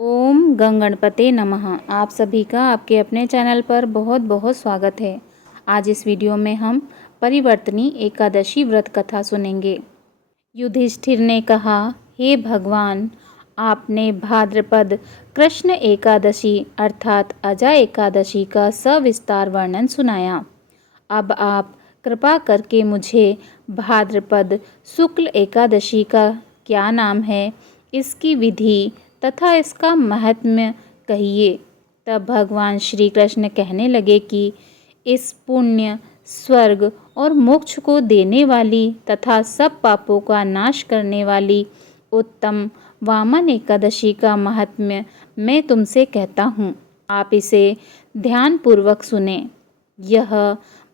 ओम गंगणपते नमः। आप सभी का आपके अपने चैनल पर बहुत बहुत स्वागत है। आज इस वीडियो में हम परिवर्तनी एकादशी व्रत कथा सुनेंगे। युधिष्ठिर ने कहा, हे भगवान, आपने भाद्रपद कृष्ण एकादशी अर्थात अजा एकादशी का सविस्तार वर्णन सुनाया। अब आप कृपा करके मुझे भाद्रपद शुक्ल एकादशी का क्या नाम है, इसकी विधि तथा इसका महात्म्य कहिए। तब भगवान श्री कृष्ण कहने लगे कि इस पुण्य, स्वर्ग और मोक्ष को देने वाली तथा सब पापों का नाश करने वाली उत्तम वामन एकादशी का महात्म्य मैं तुमसे कहता हूँ। आप इसे ध्यानपूर्वक सुने। यह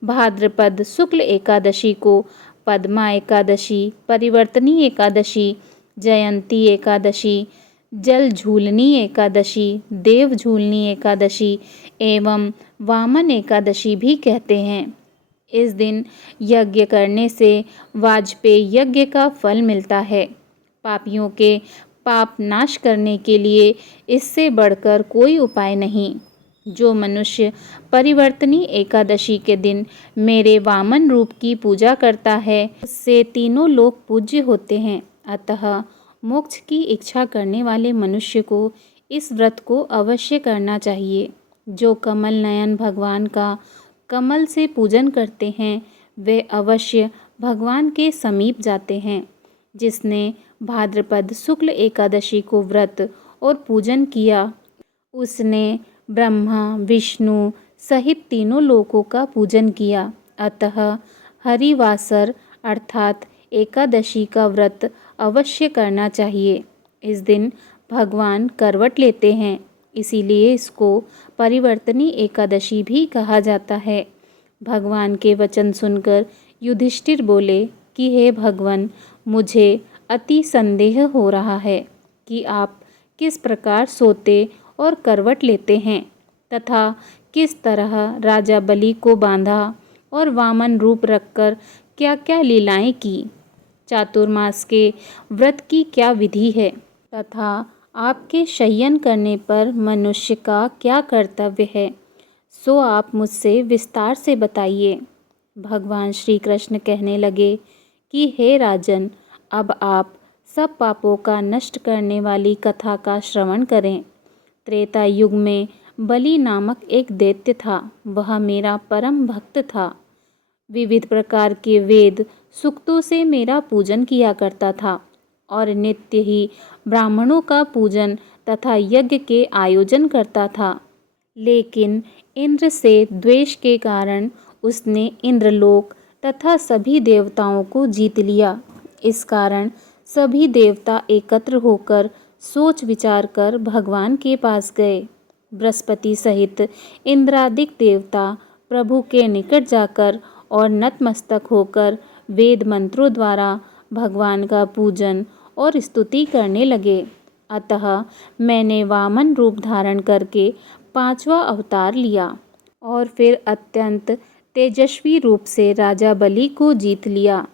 भाद्रपद शुक्ल एकादशी को पद्मा एकादशी, परिवर्तनी एकादशी, जयंती एकादशी, जल झूलनी एकादशी, देव झूलनी एकादशी एवं वामन एकादशी भी कहते हैं। इस दिन यज्ञ करने से वाजपेय यज्ञ का फल मिलता है। पापियों के पाप नाश करने के लिए इससे बढ़कर कोई उपाय नहीं। जो मनुष्य परिवर्तनी एकादशी के दिन मेरे वामन रूप की पूजा करता है, उससे तीनों लोक पूज्य होते हैं। अतः मोक्ष की इच्छा करने वाले मनुष्य को इस व्रत को अवश्य करना चाहिए। जो कमल नयन भगवान का कमल से पूजन करते हैं, वे अवश्य भगवान के समीप जाते हैं। जिसने भाद्रपद शुक्ल एकादशी को व्रत और पूजन किया, उसने ब्रह्मा विष्णु सहित तीनों लोकों का पूजन किया। अतः हरिवासर अर्थात एकादशी का व्रत अवश्य करना चाहिए। इस दिन भगवान करवट लेते हैं, इसीलिए इसको परिवर्तनी एकादशी भी कहा जाता है। भगवान के वचन सुनकर युधिष्ठिर बोले कि हे भगवान, मुझे अति संदेह हो रहा है कि आप किस प्रकार सोते और करवट लेते हैं तथा किस तरह राजा बलि को बांधा और वामन रूप रखकर क्या क्या लीलाएं की। चातुर्मास के व्रत की क्या विधि है तथा आपके शयन करने पर मनुष्य का क्या कर्तव्य है, सो आप मुझसे विस्तार से बताइए। भगवान श्री कृष्ण कहने लगे कि हे राजन, अब आप सब पापों का नष्ट करने वाली कथा का श्रवण करें। त्रेता युग में बलि नामक एक दैत्य था। वह मेरा परम भक्त था। विविध प्रकार के वेद सूक्तों से मेरा पूजन किया करता था और नित्य ही ब्राह्मणों का पूजन तथा यज्ञ के आयोजन करता था। लेकिन इंद्र से द्वेष के कारण उसने इंद्रलोक तथा सभी देवताओं को जीत लिया। इस कारण सभी देवता एकत्र होकर सोच विचार कर भगवान के पास गए। बृहस्पति सहित इंद्रादिक देवता प्रभु के निकट जाकर और नतमस्तक होकर वेद मंत्रों द्वारा भगवान का पूजन और स्तुति करने लगे। अतः मैंने वामन रूप धारण करके पांचवा अवतार लिया और फिर अत्यंत तेजस्वी रूप से राजा बलि को जीत लिया।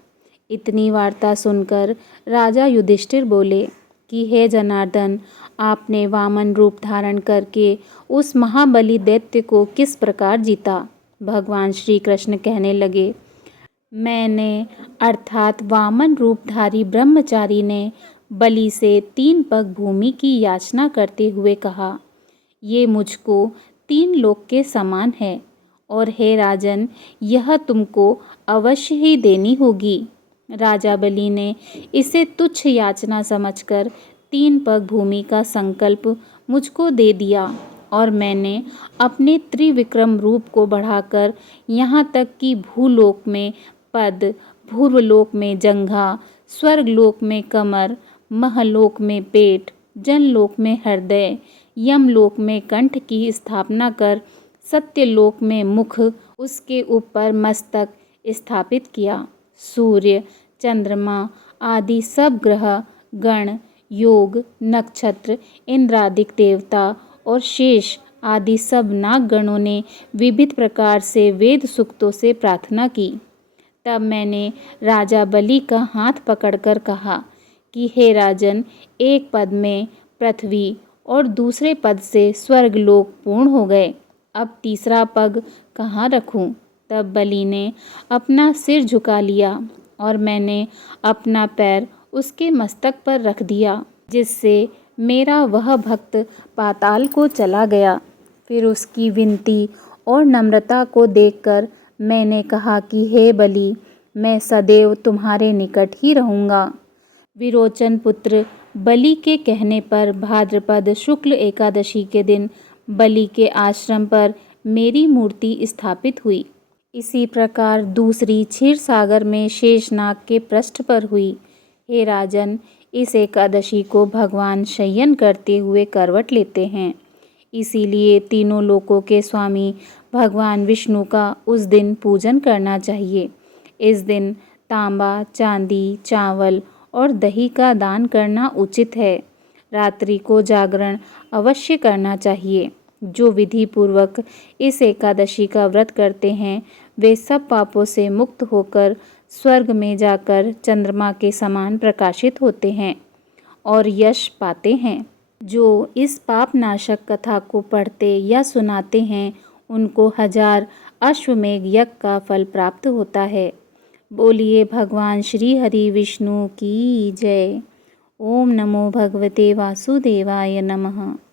इतनी वार्ता सुनकर राजा युधिष्ठिर बोले कि हे जनार्दन, आपने वामन रूप धारण करके उस महाबली दैत्य को किस प्रकार जीता। भगवान श्री कृष्ण कहने लगे, मैंने अर्थात वामन रूपधारी ब्रह्मचारी ने बलि से 3 पग भूमि की याचना करते हुए कहा, ये मुझको 3 लोक के समान है और हे राजन, यह तुमको अवश्य ही देनी होगी। राजा बलि ने इसे तुच्छ याचना समझकर 3 पग भूमि का संकल्प मुझको दे दिया और मैंने अपने त्रिविक्रम रूप को बढ़ाकर यहाँ तक कि भूलोक में पद, भूर्वलोक में जंघा, स्वर्गलोक में कमर, महलोक में पेट, जनलोक में हृदय, यमलोक में कंठ की स्थापना कर सत्यलोक में मुख, उसके ऊपर मस्तक स्थापित किया। सूर्य, चंद्रमा आदि सब ग्रह, गण, योग, नक्षत्र, इंद्रादिक देवता और शेष आदि सब नागगणों ने विविध प्रकार से वेद सूक्तों से प्रार्थना की। तब मैंने राजा बलि का हाथ पकड़कर कहा कि हे राजन, एक पद में पृथ्वी और दूसरे पद से स्वर्गलोक पूर्ण हो गए। अब तीसरा पग कहाँ रखूं? तब बलि ने अपना सिर झुका लिया और मैंने अपना पैर उसके मस्तक पर रख दिया, जिससे मेरा वह भक्त पाताल को चला गया। फिर उसकी विनती और नम्रता को देखकर मैंने कहा कि हे बलि, मैं सदैव तुम्हारे निकट ही रहूँगा। विरोचन पुत्र बलि के कहने पर भाद्रपद शुक्ल एकादशी के दिन बलि के आश्रम पर मेरी मूर्ति स्थापित हुई। इसी प्रकार दूसरी क्षीर सागर में शेषनाग के पृष्ठ पर हुई। हे राजन, इस एकादशी को भगवान शयन करते हुए करवट लेते हैं। इसीलिए तीनों लोकों के स्वामी भगवान विष्णु का उस दिन पूजन करना चाहिए। इस दिन तांबा, चांदी, चावल और दही का दान करना उचित है। रात्रि को जागरण अवश्य करना चाहिए। जो विधि पूर्वक इस एकादशी का व्रत करते हैं वे सब पापों से मुक्त होकर स्वर्ग में जाकर चंद्रमा के समान प्रकाशित होते हैं और यश पाते हैं। जो इस पाप नाशक कथा को पढ़ते या सुनाते हैं उनको 1000 अश्वमेघ यज्ञ का फल प्राप्त होता है। बोलिए भगवान श्री हरि विष्णु की जय। ओम नमो भगवते वासुदेवाय नमः।